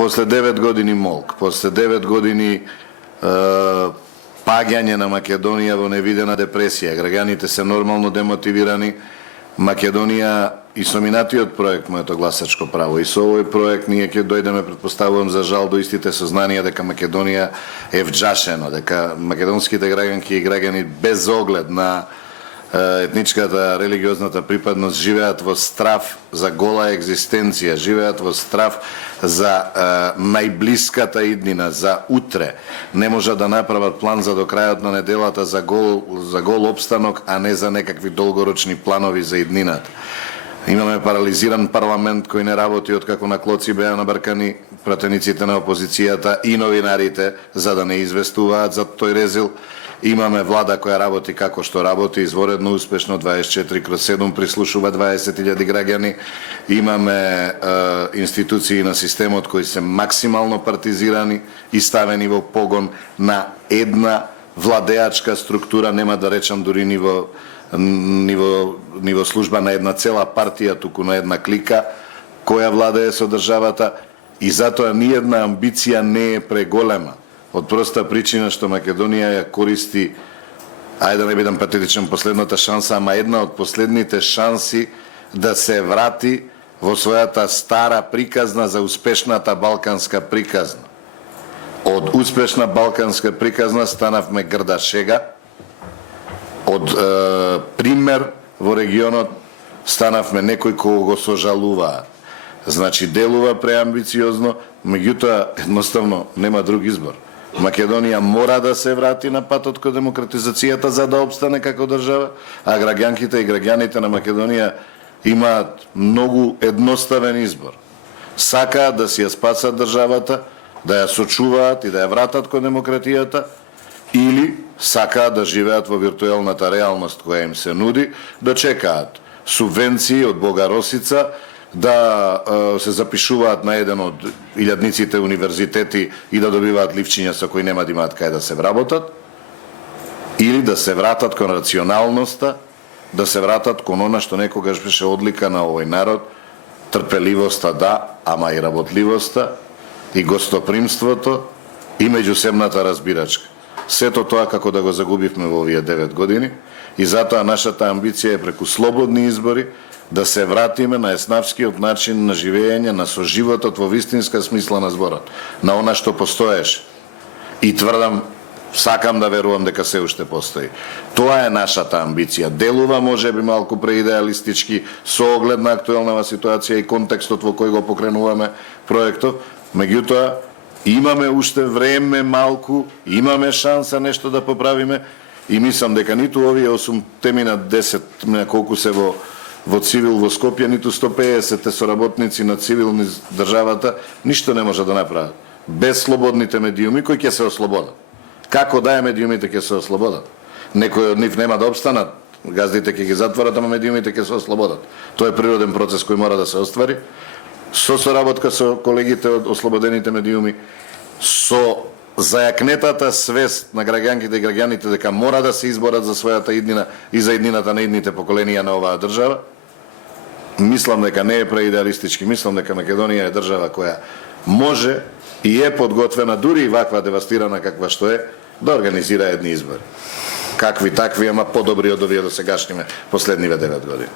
после 9 години молк, после 9 години паѓање на Македонија во невидена депресија, граѓаните се нормално демотивирани, Македонија и со минатиот проект Моето гласачко право и со овој проект ние ќе дојдеме, претпоставувам, за жал до истите сознанија дека Македонија е вџашено, дека македонските граѓанки и граѓани без оглед на етничката, религиозната припадност живеат во страв за гола екзистенција, живеат во страв за најблиската иднина, за утре. Не можат да направат план за до крајот на неделата за гол обстанок, а не за некакви долгорочни планови за иднината. Имаме парализиран парламент кој не работи откако на клоци беа набркани пратениците на опозицијата и новинарите за да не известуваат за тој резил. Имаме влада која работи како што работи, изворедно успешно, 24/7 прислушува 20.000 граѓани. Имаме институции на системот кои се максимално партизирани и ставени во погон на една владеачка структура, нема да речам дури ниво служба на една цела партија, туку на една клика која владее со државата, и затоа ниедна амбиција не е преголема. Од проста причина што Македонија ја користи, ајде да не бидам патетичен, последната шанса, ама една од последните шанси да се врати во својата стара приказна за успешната балканска приказна. Од успешна балканска приказна станавме грда шега, од пример во регионот станавме некој кој го сожалуваат. Значи делува преамбициозно, меѓутоа едноставно нема друг избор. Македонија мора да се врати на патот кон демократизацијата за да обстане како држава, а граѓанките и граѓаните на Македонија имаат многу едноставен избор. Сакаат да си ја спасат државата, да ја сочуваат и да ја вратат кон демократијата, или сакаат да живеат во виртуелната реалност која им се нуди, да чекаат субвенции од Бога Росица, да се запишуваат на еден од илјадниците универзитети и да добиваат ливчиња со кои нема да имаат кај да се вработат, или да се вратат кон рационалноста, да се вратат кон она што некогаш беше одлика на овој народ, трпеливоста да, ама и работливоста, и гостопримството, и меѓусебната разбирачка. Сето тоа како да го загубивме во овие 9 години, и затоа нашата амбиција е преку слободни избори да се вратиме на еснавскиот начин на живење, на соживотот во вистинска смисла на зборот, на она што постоеше. И тврдам, сакам да верувам дека се уште постои. Тоа е нашата амбиција. Делува можеби малку преидеалистички со оглед на актуелнава ситуација и контекстот во кој го покренуваме проектот, меѓутоа имаме уште време малку, имаме шанса нешто да поправиме и мислам дека ниту овие 8 на 10 на колку се во цивил во Скопје, ниту 150 соработници на цивилни државата ништо не може да направат без слободните медиуми кои ќе се ослободат. Како да е, медиумите ќе се ослободат. Некои од нив нема да обстанат, газдите ќе ги затворат, ама медиумите ќе се ослободат. Тоа е природен процес кој мора да се оствари со соработка со колегите од ослободените медиуми, со зајакнетата свест на граѓанките и граѓаните дека мора да се изборат за својата иднина и за иднината на идните поколенија на оваа држава. Мислам дека не е преидеалистички, мислам дека Македонија е држава која може и е подготвена, дури и ваква девастирана каква што е, да организира едни избори. Какви такви, ама подобри од овие досегашниве последниве 9 години.